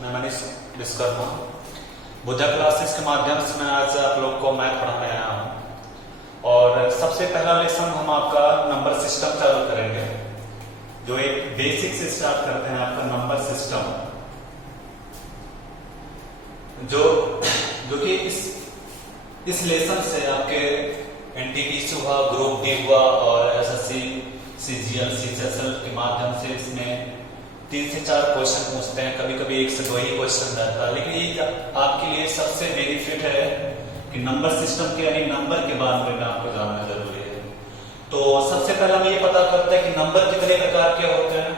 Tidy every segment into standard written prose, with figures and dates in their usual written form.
मैं मनीष विश्वकर्मा बुद्धा क्लासेस के माध्यम से मैं आज आप लोग को मैथ पढ़ाने आया हूँ। और सबसे पहला लेसन हम आपका नंबर सिस्टम चालू करेंगे, जो एक बेसिक से स्टार्ट करते हैं। आपका नंबर सिस्टम जो कि इस लेसन से आपके एनटीपीसी हुआ, ग्रुप डी हुआ और एसएससी, सीजीएल, सीएचएसएल के माध्यम से इसमें 3 से 4 क्वेश्चन पूछते हैं। कभी कभी 1 से 2 ही क्वेश्चन रहता है, लेकिन ये आपके लिए सबसे बेनिफिट है कि नंबर सिस्टम के यानी नंबर के बारे में आपको जानना जरूरी है। तो सबसे पहला हम ये पता करते हैं कि नंबर कितने प्रकार के होते हैं।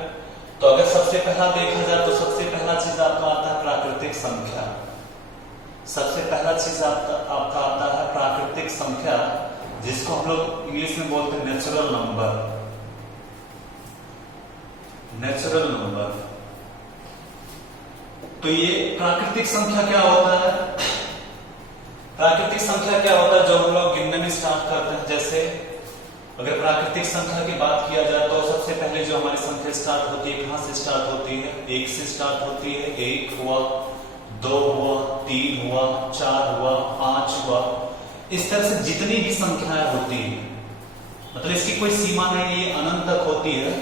तो अगर सबसे पहला देखा जाए तो सबसे पहला चीज आपका आता है प्राकृतिक संख्या। सबसे पहला चीज आपका आता है प्राकृतिक संख्या, जिसको हम लोग इंग्लिश में बोलते हैं नेचुरल नंबर। Natural number. तो ये प्राकृतिक संख्या क्या होता है? प्राकृतिक संख्या क्या होता है जो हम लोग गिनने में स्टार्ट करते हैं। जैसे अगर प्राकृतिक संख्या की बात किया जाए तो सबसे पहले जो हमारी संख्या स्टार्ट होती है, कहां से स्टार्ट होती है? 1 से स्टार्ट होती है। 1 हुआ, 2 हुआ, 3 हुआ, 4 हुआ, 5 हुआ। इस तरह से जितनी भी संख्याएं होती है, मतलब इसकी कोई सीमा नहीं, ये अनंत तक होती है।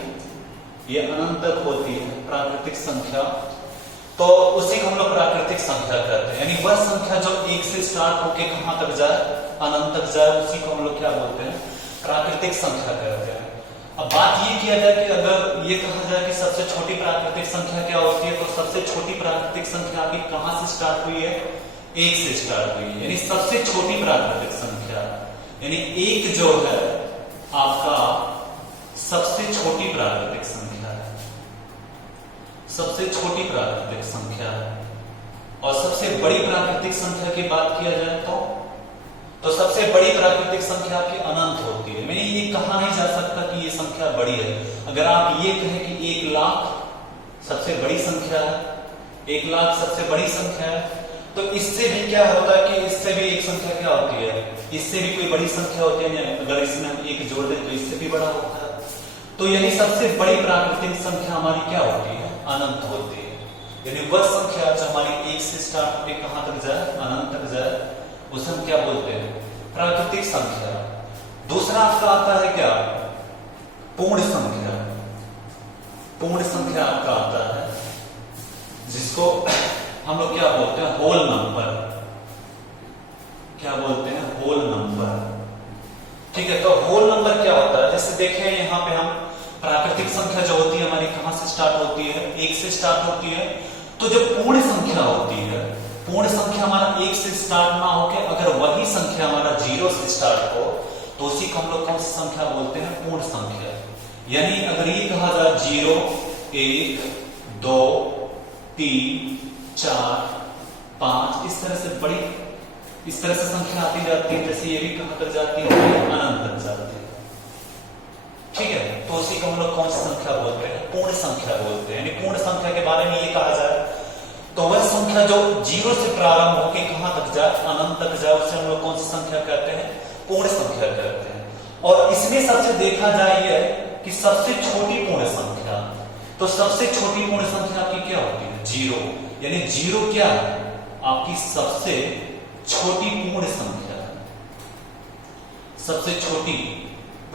ये अनंत तक होती है प्राकृतिक संख्या। तो उसी को हम लोग प्राकृतिक संख्या कहते हैं, यानी वह संख्या जो 1 से स्टार्ट होके कहां तक जाए? अनंत तक जाए, उसी को हम लोग क्या बोलते हैं? प्राकृतिक संख्या कहते हैं। अब बात ये किया जाए कि अगर ये कहा जाए कि सबसे छोटी प्राकृतिक संख्या क्या होती है, तो सबसे छोटी प्राकृतिक संख्या आपकी कहां से स्टार्ट हुई है? 1 से स्टार्ट हुई है। यानी सबसे छोटी प्राकृतिक संख्या, यानी 1 जो है आपका सबसे छोटी प्राकृतिक संख्या है। सबसे छोटी प्राकृतिक संख्या है। और सबसे बड़ी प्राकृतिक संख्या की बात किया जाए तो सबसे बड़ी प्राकृतिक संख्या आपकी अनंत होती है। यानी ये कहा नहीं जा सकता कि ये संख्या बड़ी है। अगर आप ये कहें कि 1 लाख सबसे बड़ी संख्या है, 1 लाख सबसे बड़ी संख्या है, तो इससे भी क्या होता है कि इससे भी एक संख्या क्या होती है? इससे भी कोई बड़ी संख्या होती है। अगर इसमें हम 1 जोड़ दें तो इससे भी बड़ा होता है। तो यानी सबसे बड़ी प्राकृतिक संख्या हमारी क्या होती है? अनंत होती है। यानी वह संख्या जो हमारी 1 से स्टार्ट होकर कहां तक जाए? अनंत तक जाए, उसे हम क्या बोलते हैं? प्राकृतिक संख्या। दूसरा आपका आता है क्या? पूर्ण संख्या। पूर्ण संख्या आपका आता है, जिसको हम लोग क्या बोलते हैं? Whole number. क्या बोलते हैं? Whole number. ठीक है, तो होल नंबर क्या होता है? जैसे देखें यहां पे हम प्राकृतिक संख्या जो होती है हमारी कहां से स्टार्ट होती है? 1 से स्टार्ट होती है। तो जो पूर्ण संख्या होती है, पूर्ण संख्या हमारा 1 से स्टार्ट ना होके अगर वही संख्या हमारा 0 से स्टार्ट हो, तो उसी को हम लोग कौन सी संख्या बोलते हैं? पूर्ण संख्या। यानी अगर ये कहा जाए 0, 1, 2, 3, 4, 5, इस तरह से संख्या आती जाती है। जैसे ये भी कहां तक जाती है? अनंत तक जाती है। ठीक है, तो उसी को हम लोग कौन सी संख्या बोलते हैं? पूर्ण संख्या बोलते हैं। यानी पूर्ण संख्या के बारे में ये कहा जाए तो वह संख्या जो 0 से प्रारंभ होकर कहां तक जाए? अनंत तक जाए, उसे हम लोग कौन सी संख्या कहते हैं? पूर्ण संख्या कहते हैं। और इसमें सबसे देखा जाए यह कि सबसे छोटी पूर्ण संख्या, तो सबसे छोटी पूर्ण संख्या आपकी क्या होती है? 0। यानी 0 क्या है? आपकी सबसे छोटी पूर्ण संख्या है। सबसे छोटी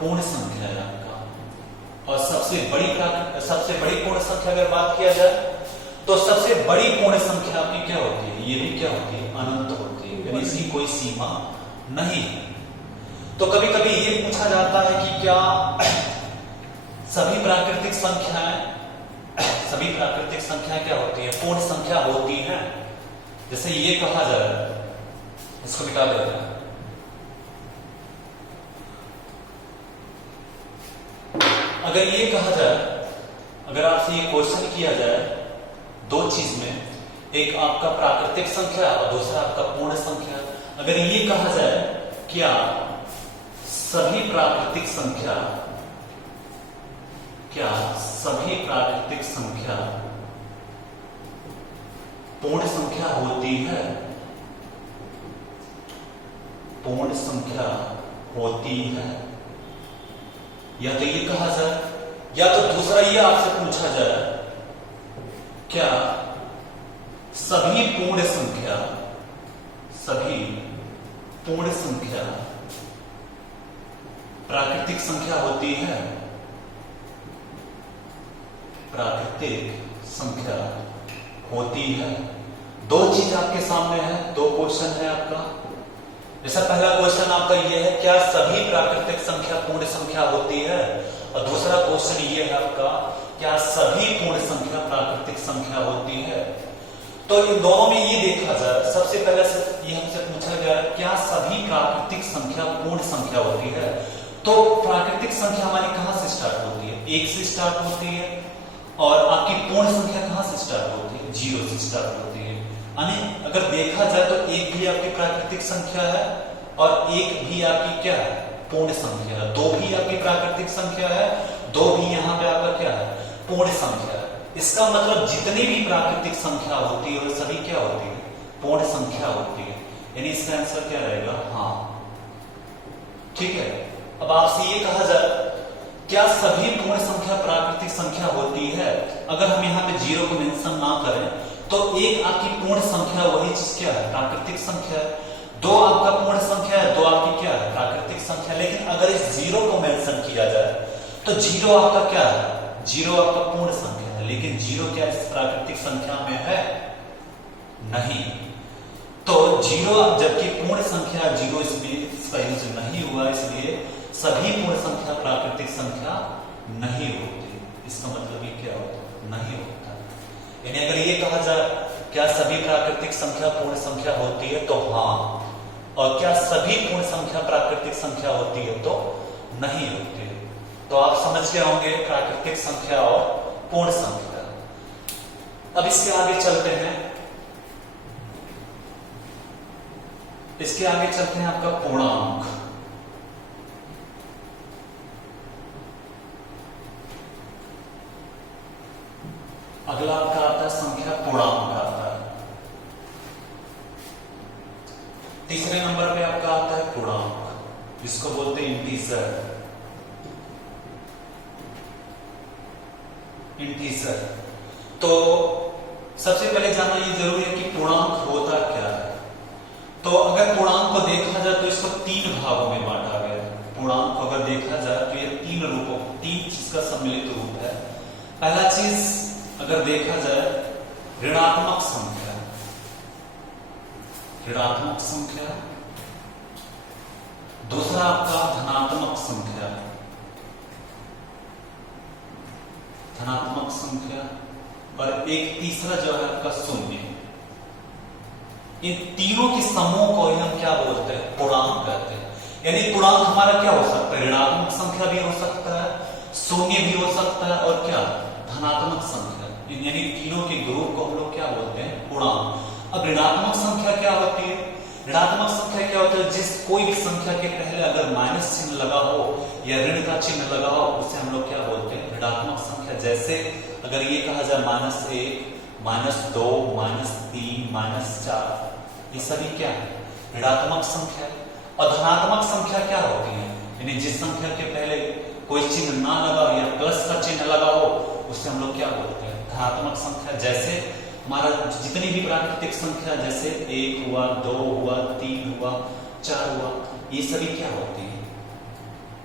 पूर्ण संख्या है आपका। और सबसे बड़ी पूर्ण संख्या अगर बात किया जाए तो सबसे बड़ी पूर्ण संख्या आपकी क्या होती है? ये भी क्या होती है? अनंत होती है। यानी इसकी कोई सीमा नहीं है। तो कभी कभी ये पूछा जाता है कि क्या सभी प्राकृतिक संख्याएं क्या होती है? पूर्ण संख्या होती है। जैसे ये कहा जाए, इसको मिटा देते हैं। अगर ये कहा जाए, अगर आपसे ये क्वेश्चन किया जाए 2 चीज में, एक आपका प्राकृतिक संख्या और दूसरा आपका पूर्ण संख्या, अगर ये कहा जाए क्या सभी प्राकृतिक संख्या पूर्ण संख्या होती है? पूर्ण संख्या होती है। या तो ये कहा जाए, या तो दूसरा ये आपसे पूछा जाए क्या सभी पूर्ण संख्या, सभी पूर्ण संख्या प्राकृतिक संख्या होती है, प्राकृतिक संख्या होती है। दो चीज आपके सामने है, दो क्वेश्चन है आपका। जैसा पहला क्वेश्चन आपका ये है, क्या सभी प्राकृतिक संख्या पूर्ण संख्या होती है, और दूसरा क्वेश्चन ये है आपका, क्या सभी पूर्ण संख्या प्राकृतिक संख्या होती है। तो इन दोनों में ये देखा जाए, सबसे पहले ये हमसे पूछा गया क्या सभी प्राकृतिक संख्या पूर्ण संख्या होती है। तो प्राकृतिक संख्या हमारी कहां से स्टार्ट होती है, एक से स्टार्ट होती है, और आपकी पूर्ण संख्या कहां से स्टार्ट होती है, जीरो से स्टार्ट होती है। यानी अगर देखा जाए तो एक भी आपकी प्राकृतिक संख्या है और एक भी आपकी क्या है, पूर्ण संख्या है। दो भी आपकी प्राकृतिक संख्या है, दो भी यहाँ पे आपका क्या है, पूर्ण संख्या है। इसका मतलब जितनी भी प्राकृतिक संख्या होती है वो सभी क्या होती है, पूर्ण संख्या होती है। यानी इसका आंसर क्या रहेगा, हाँ। ठीक है, अब आपसे ये कहा जाए क्या सभी पूर्ण संख्या प्राकृतिक संख्या होती है। अगर हम यहाँ पे जीरो को मेंशन ना करें तो एक आपकी पूर्ण संख्या वही चीज क्या है, प्राकृतिक संख्या है। दो आपका पूर्ण संख्या है, दो आपकी क्या है, प्राकृतिक संख्या। लेकिन अगर इस जीरो को मेंशन किया जाए तो जीरो आपका क्या है, जीरो आपका पूर्ण संख्या है, लेकिन जीरो क्या इस प्राकृतिक संख्या में है, नहीं। तो जीरो जबकि पूर्ण संख्या जीरो इसमें इसका यूज नहीं हुआ, इसलिए सभी पूर्ण संख्या प्राकृतिक संख्या नहीं होती। इसका मतलब ये क्या होता, नहीं होता। यानी अगर ये कहा जाए क्या सभी प्राकृतिक संख्या पूर्ण संख्या होती है, तो हाँ, और क्या सभी पूर्ण संख्या प्राकृतिक संख्या होती है, तो नहीं होती है। तो आप समझ गए होंगे प्राकृतिक संख्या और पूर्ण संख्या। अब इसके आगे चलते हैं, इसके आगे चलते हैं आपका पूर्णांक। अगला आपका आता है संख्या पूर्णांक आता है। तीसरे नंबर पे आपका आता है पूर्णांक, जिसको बोलते हैं इंटीजर। इंटीजर तो सबसे पहले जानना ये जरूरी है कि पूर्णांक होता क्या है। तो अगर पूर्णांक को देखा जाए तो इसको तीन भागों में बांटा गया है। पूर्णांक को अगर देखा जाए तो ये तीन रूपों, तीन चीज का सम्मिलित रूप है। पहला चीज अगर देखा जाए ऋणात्मक संख्या, ऋणात्मक संख्या। दूसरा आपका धनात्मक संख्या, धनात्मक संख्या, और एक तीसरा जो है आपका शून्य। इन तीनों के समूह को ही हम क्या बोलते हैं, पूर्णांक कहते हैं। यानी पूर्णांक हमारा क्या हो सकता है, ऋणात्मक संख्या भी हो सकता है, शून्य भी हो सकता है, और क्या, धनात्मक संख्या। यानी तीनों के ग्रुप को हम लोग क्या बोलते हैं, पूर्णांक। अब ऋणात्मक संख्या क्या होती है, ऋणात्मक संख्या क्या होता है, जिस कोई भी संख्या के पहले अगर माइनस चिन्ह लगा हो या ऋण का चिन्ह लगा हो, उसे हम लोग क्या बोलते हैं, ऋणात्मक संख्या। जैसे अगर ये कहा जाए -1, -2, -3, -4, ये सभी क्या है, ऋणात्मक संख्या। और धनात्मक संख्या क्या होती है, यानी जिस संख्या के पहले कोई चिन्ह ना लगा हो या प्लस का चिन्ह लगा हो, उसे हम लोग क्या बोलते हैं, धनात्मक संख्या। जैसे हमारा जितनी भी प्राकृतिक संख्या, जैसे 1 हुआ, 2 हुआ, 3 हुआ, 4 हुआ, ये सभी क्या होती है,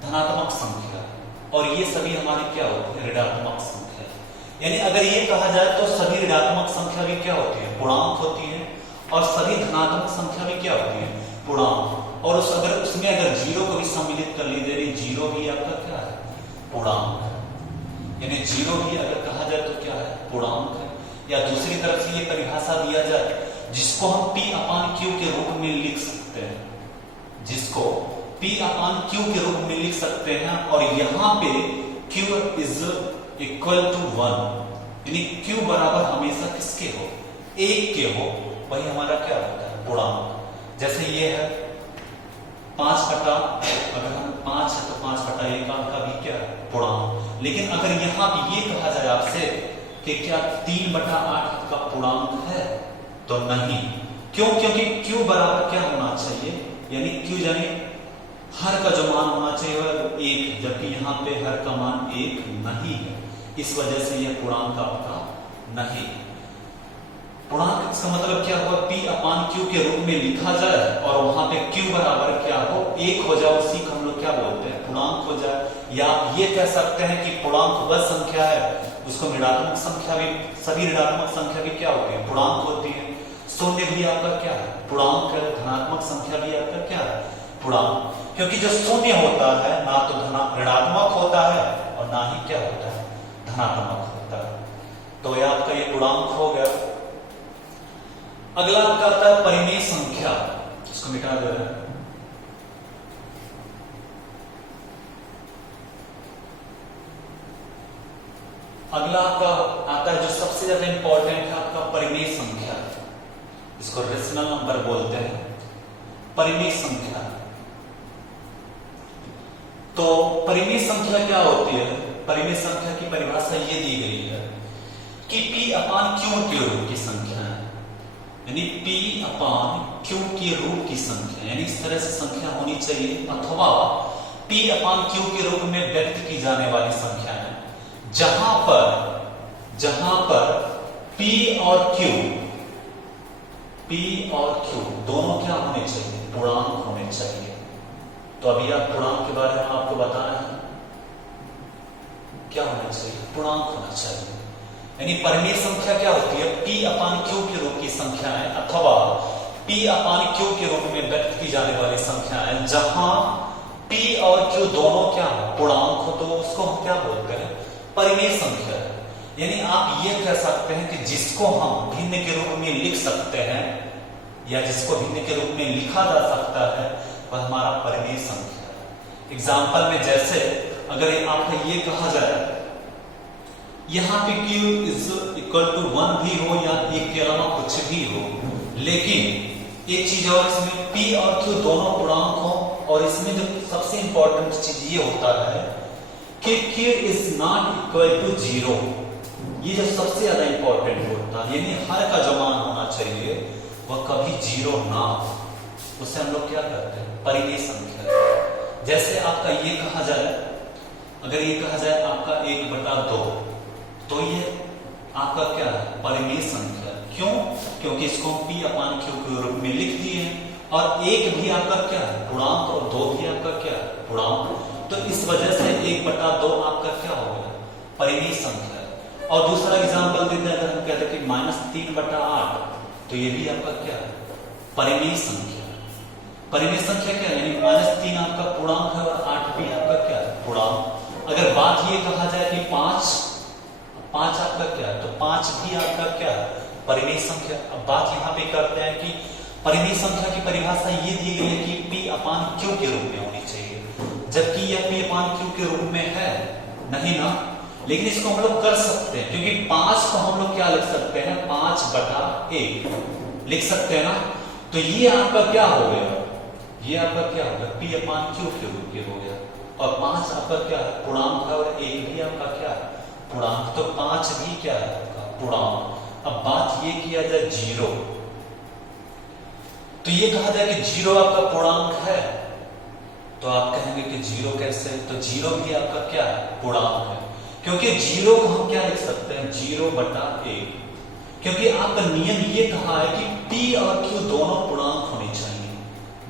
धनात्मक संख्या। और ये सभी हमारी क्या होती है, ऋणात्मक संख्या। यानी अगर ये कहा जाए तो सभी ऋणात्मक संख्या भी क्या होती है, पूर्णांक होती है, और सभी धनात्मक संख्या भी क्या होती है, पूर्णांक। और अगर उसमें अगर जीरो को भी सम्मिलित कर लीजिए, जीरो भी आपका क्या है, पूर्णांक। यानी जीरो भी अगर कहा जाए तो क्या है, पूर्णांक है। या दूसरी तरफ से ये परिभाषा दिया जाए जिसको हम P/Q के रूप में लिख सकते हैं, जिसको P/Q के रूप में लिख सकते हैं, और यहां पे Q इज इक्वल टू 1, यानी Q बराबर हमेशा किसके हो, 1 के हो, वही हमारा क्या होता है, पूर्णांक। जैसे ये है 5/, अगर हम 5 है तो 5/1 का भी क्या है, पूर्णांक। लेकिन अगर यहाँ पे ये कहा जाए आपसे कि क्या 3/8 का पूर्णांक है, तो नहीं। क्यों, क्योंकि Q बराबर क्या होना चाहिए, यानी Q यानी हर का जो मान होना चाहिए वह 1, जबकि यहाँ पे हर का मान 1 नहीं है, इस वजह से यह पूर्णांक आपका नहीं। पूर्णांक इसका मतलब क्या हुआ, P अपान Q के रूप में लिखा जाए और वहां पे Q बराबर क्या हो, 1 हो जाए, उसी को हम लोग क्या बोलते हैं, पूर्णांक हो जाए। या आप ये कह सकते हैं कि पूर्णांक वह संख्या है उसको ऋणात्मक संख्या भी, सभी ऋणात्मक संख्या भी क्या होती है, पूर्णांक होती है। शून्य भी आपका क्या है, पूर्णांक है। धनात्मक संख्या भी आपका क्या है, पूर्णांक। क्योंकि जो शून्य होता है ना तो ऋणात्मक होता है और ना ही क्या होता है, धनात्मक होता है। तो यह आपका ये पूर्णांक हो गया। अगला आपका आता है परिमेय संख्या, इसको मिटा दे रहे हैं। अगला आपका आता है जो सबसे ज्यादा इंपॉर्टेंट है आपका परिमेय संख्या, इसको रेशनल नंबर बोलते हैं, परिमेय संख्या। तो परिमेय संख्या क्या होती है, परिमेय संख्या की परिभाषा ये दी गई है कि P अपान Q के रूप की संख्या है, यानी P अपान Q के रूप की संख्या, यानी इस तरह से संख्या होनी चाहिए, अथवा P अपान Q के रूप में व्यक्त की जाने वाली संख्या है जहां पर P और Q दोनों क्या होने चाहिए, पूर्णांक होने चाहिए। तो अभी आप पूर्णांक के बारे में आपको बता रहे हैं, क्या होना चाहिए, पूर्णांक होना चाहिए। यानी परिमेय संख्या क्या होती है, P अपान Q के रूप की संख्या है अथवा P अपान Q के रूप में व्यक्त की जाने वाली संख्या है जहां P और Q दोनों क्या हो, पूर्णांक हो, तो उसको हम क्या बोलते हैं, परिमेय संख्या है। यानी आप ये कह सकते हैं कि जिसको हम भिन्न के रूप में लिख सकते हैं या जिसको भिन्न के रूप में लिखा जा सकता है वह हमारा परिमेय संख्या है। एग्जाम्पल में जैसे अगर आपका ये कहा जाए यहां पे Q इज इक्वल टू 1 भी हो या एक के अलावा कुछ भी हो, लेकिन एक चीज और इसमें P और Q दोनों पूर्णांक हो, और इसमें जो सबसे इंपॉर्टेंट चीज ये होता है कि Q is not equal to 0। ये जो सबसे ज्यादा इंपॉर्टेंट होता है, यानी हर का जो मान होना चाहिए वह कभी 0 ना हो, उससे हम लोग क्या करते हैं, परिमेय संख्या। जैसे आपका ये कहा जाए, अगर ये कहा जाए आपका 1/2, तो ये आपका क्या है, परिमेय संख्या। क्यों, क्योंकि इसको P अपान Q के रूप में लिख दिए और 1 भी आपका क्या है, पूर्णांक, और 2 भी आपका क्या है, पूर्णांक। तो इस वजह से 1/2 आपका क्या हो गया, परिमेय संख्या। और दूसरा एग्जांपल देते हैं, अगर हम कहते हैं कि -3/8, तो ये भी आपका क्या है, परिमेय संख्या। परिमेय संख्या क्या है, यानी -3 आपका पूर्णांक है और 8 भी आपका क्या है, पूर्णांक। अगर बात ये कहा जाए कि 5 आपका क्या है, तो 5 भी आपका क्या है, परिमेय संख्या। अब बात यहाँ पे करते हैं कि परिमेय संख्या की परिभाषा ये दी गई है कि P अपान Q के रूप में होनी चाहिए, जबकि यह P अपान Q के रूप में है नहीं ना। लेकिन इसको हम लोग कर सकते हैं, क्योंकि 5 को हम लोग क्या लिख सकते हैं, 5/1 लिख सकते हैं ना। तो ये आपका क्या हो गया, ये आपका क्या हो गया, P अपान Q के रूप में हो गया, और 5 आपका क्या है, पूर्णांक है, और 1 भी आपका क्या है, पूर्णांक। तो 5 भी क्या है, पूर्णांक। अब बात ये किया जाए 0, तो ये कहा जाए कि 0 आपका पूर्णांक है, तो आप कहेंगे कि 0 कैसे, तो 0 भी आपका क्या है, पूर्णांक है। क्योंकि 0 को हम क्या लिख सकते हैं, 0/1, क्योंकि आपका नियम ये कहा है कि P और Q दोनों पूर्णांक होने चाहिए।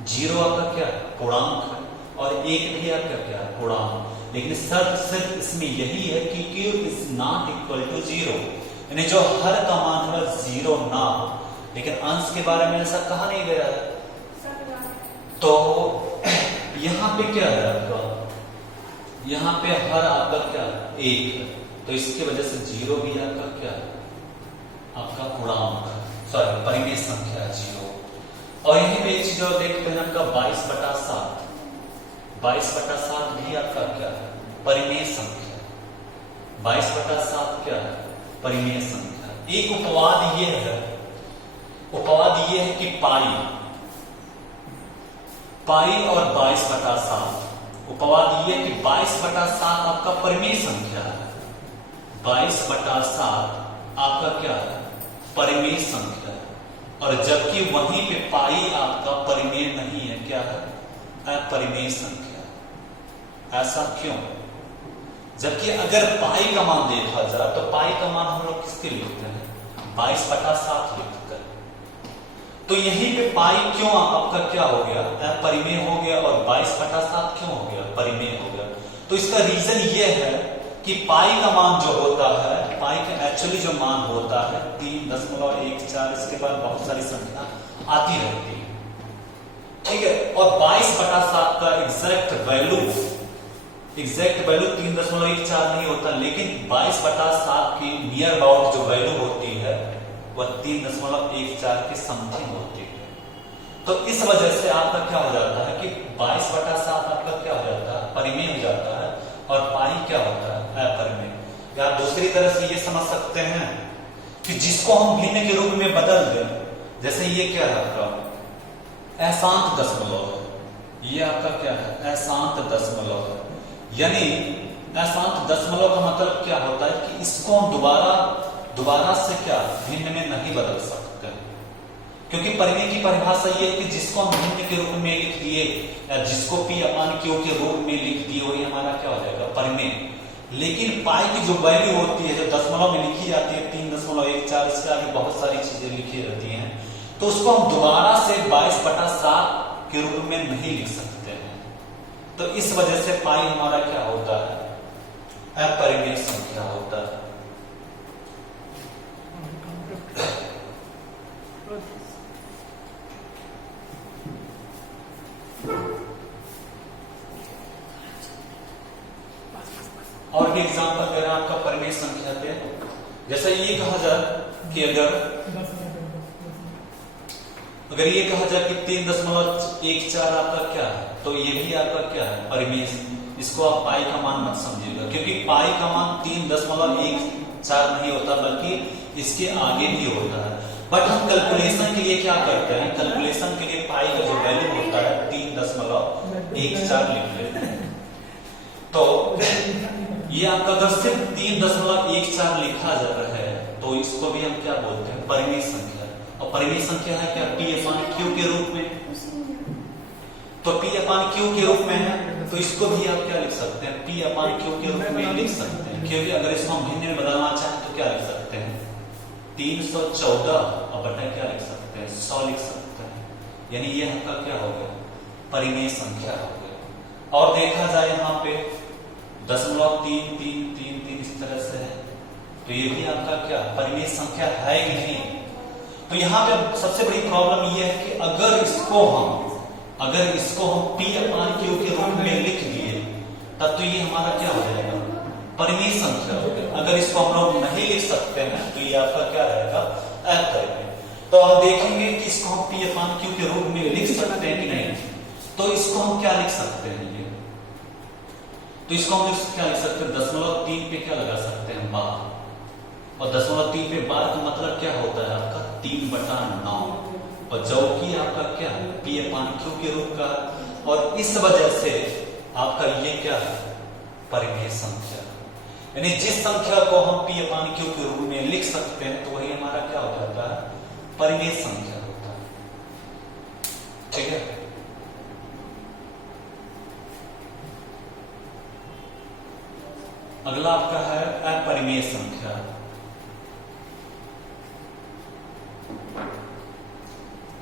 0 आपका क्या है, पूर्णांक है, और 1 भी आपका क्या है, पूर्णांक। लेकिन शर्त सिर्फ इसमें यही है कि Q is not equal to 0, यानी जो हर का मान है 0 ना हो। लेकिन अंश के बारे में ऐसा कहा नहीं गया है। तो यहां पे क्या है आपका, यहां पे हर आपका क्या है, 1 है, तो इसकी वजह से 0 भी आपका क्या है, आपका पूर्णांक, सॉरी परिमेय संख्या 0। और यहीं पे एक चीज और देखते हैं आपका 22/7, 22/7 भी आपका क्या है, परिमेय संख्या। 22/7 क्या है, परिमेय संख्या। एक उपवाद ये है, उपवाद ये है कि पाई और 22/7, उपवाद ये है कि 22/7 आपका परिमेय संख्या है, 22/7 आपका क्या है, परिमेय संख्या। और जबकि वहीं पे पाई आपका परिमेय नहीं है, क्या है, अपरिमेय संख्या। ऐसा क्यों, जबकि अगर पाई का मान देखा जाए तो पाई का मान हम लोग किसके लिखते हैं, 22/7 लिखते हैं। तो यहीं पे पाई क्यों आपका क्या हो गया, परिमेय हो गया, और 22/7 क्यों हो गया, परिमेय हो गया। तो इसका रीजन ये है कि पाई का मान जो होता है, पाई का एक्चुअली जो मान होता है 3.14, इसके बाद बहुत सारी संख्या आती रहती है, ठीक है। और 22/7 का एग्जैक्ट वैल्यू 3.14 नहीं होता, लेकिन 22/7 की नियर अबाउट जो वैल्यू होती है वह 3.14 के समथिंग होती है। तो इस वजह से आपका क्या हो जाता है कि 22/7 आपका क्या हो जाता है, परिमेय हो जाता है, और पाई क्या होता है, अपरिमेय। या दूसरी तरह से ये समझ सकते हैं कि जिसको हम भिन्न के रूप में बदल दें, जैसे ये क्या है आपका अशांत दशमलव, ये आपका क्या है अशांत दशमलव, यानी अशांत दशमलव का मतलब क्या होता है कि इसको हम दोबारा से क्या भिन्न में नहीं बदल सकते, क्योंकि परिमेय की परिभाषा ये है कि जिसको हम भिन्न के रूप में लिख दिए या जिसको P/Q के रूप में लिख दिए वही हमारा क्या हो जाएगा, परिमेय। लेकिन पाई की जो वैल्यू होती है, जो दशमलव में लिखी जाती है 3.14, इसके आगे बहुत सारी चीजें लिखी रहती हैं, तो उसको हम दोबारा से 22/7 के रूप में नहीं लिख सकते हैं। तो इस वजह से पाई हमारा क्या होता है, अपरिमेय संख्या होता है। और भी एग्जाम्पल दे रहा आपका परिमेय संख्या पे, जैसे ये कहा जाए कि अगर ये कहा जाए कि 3.14 आपका क्या है, तो ये भी आपका क्या है, परिमेय। इसको आप पाई का मान मत समझिएगा, क्योंकि पाई का मान 3.14 नहीं होता, बल्कि इसके आगे भी होता है। बट हम कैलकुलेशन के लिए क्या करते हैं, कैलकुलेशन के लिए पाई का जो वैल्यू होता है 3.14 लिख लेते हैं। तो ये आपका अगर सिर्फ 3.14 लिखा जा रहा है, तो इसको भी हम क्या बोलते हैं, परिमेय संख्या। और परिमेय संख्या है क्या, P/Q के रूप में। तो P/Q के रूप में है, तो इसको भी आप क्या लिख सकते हैं, P/Q के रूप में लिख सकते हैं। क्योंकि अगर इसको हम भिन्न में बदलना चाहें तो क्या लिख सकते हैं, 314 और बटा क्या लिख सकते हैं, 100 लिख सकते हैं। यानी ये आपका क्या हो गया, परिमेय संख्या हो गया। और देखा जाए यहाँ पे 0.3333 इस तरह से है, तो ये भी आपका क्या परिमेय संख्या है कि नहीं। तो यहाँ पे सबसे बड़ी प्रॉब्लम ये है कि अगर इसको हम P/Q के रूप में लिख दिए, तब तो ये हमारा क्या हो जाएगा, परिमेय संख्या हो गया। अगर इसको हम लोग नहीं लिख सकते हैं तो ये आपका क्या रहेगा, अपरिमेय। तो आप देखेंगे कि इसको हम P/Q के रूप में लिख सकते हैं कि नहीं। तो इसको हम क्या लिख सकते हैं, ये तो इसको हम क्या लिख सकते हैं, 0.3 पे क्या लगा सकते हैं, 12, और 0.3 पे 12 का मतलब क्या होता है आपका 3/9, और जबकि आपका क्या है P/Q के रूप का, और इस वजह से आपका ये क्या है, परिमेय संख्या। यानी जिस संख्या को हम P/Q के रूप में लिख सकते हैं तो वही हमारा क्या हो जाता है, परिमेय संख्या होता है, ठीक है। अगला आपका है अपरिमेय संख्या।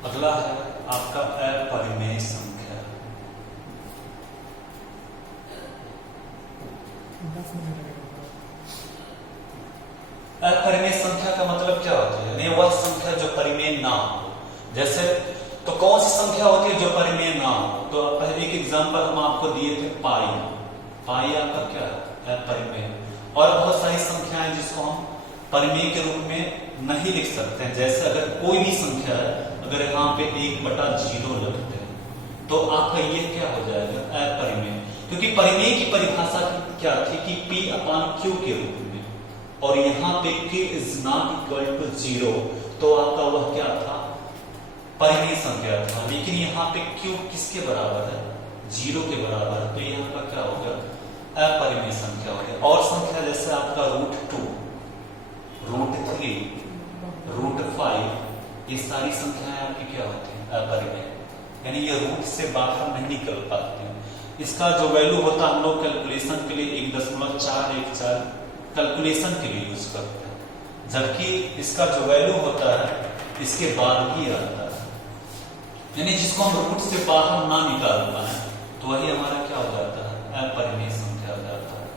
अगला है आपका अपरिमेय संख्या। अपरिमेय संख्या का मतलब क्या होता है, यानी वह संख्या जो परिमेय ना हो। जैसे तो कौन सी संख्या होती है जो परिमेय ना हो, तो पहले एक एग्जांपल हम आपको दिए थे, पाई आपका क्या है, परिमेय। और बहुत सारी संख्याएं जिसको हम परिमेय के रूप में नहीं लिख सकते हैं। जैसे अगर कोई भी संख्या है, अगर यहाँ पे 1/0 लगते हैं तो आपका ये क्या हो जाएगा, अपरिमेय। क्योंकि परिमेय की परिभाषा क्या थी कि P/Q के रूप में, और यहाँ पे Q is not equal to 0, तो आपका वह क्या था, परिमेय संख्या था। लेकिन यहाँ पे Q किसके बराबर है, 0 के बराबर, तो यहाँ का क्या हो गया, अपरिमेय संख्या हो गया। और संख्या जैसे आपका √2, √3, √5, ये सारी संख्याएं आपकी क्या होती हैं, अपरिमेय। यानी ये रूट से बाहर नहीं निकल पाती हैं। इसका जो वैल्यू होता है हम लोग कैलकुलेशन के लिए 1.414 कैलकुलेशन के लिए यूज करते हैं, जबकि इसका जो वैल्यू होता है इसके बाद ही आता है। यानी जिसको हम रूट से बाहर ना निकाल पाए तो वही हमारा क्या हो जाता है, अपरिमेय संख्या हो जाता है।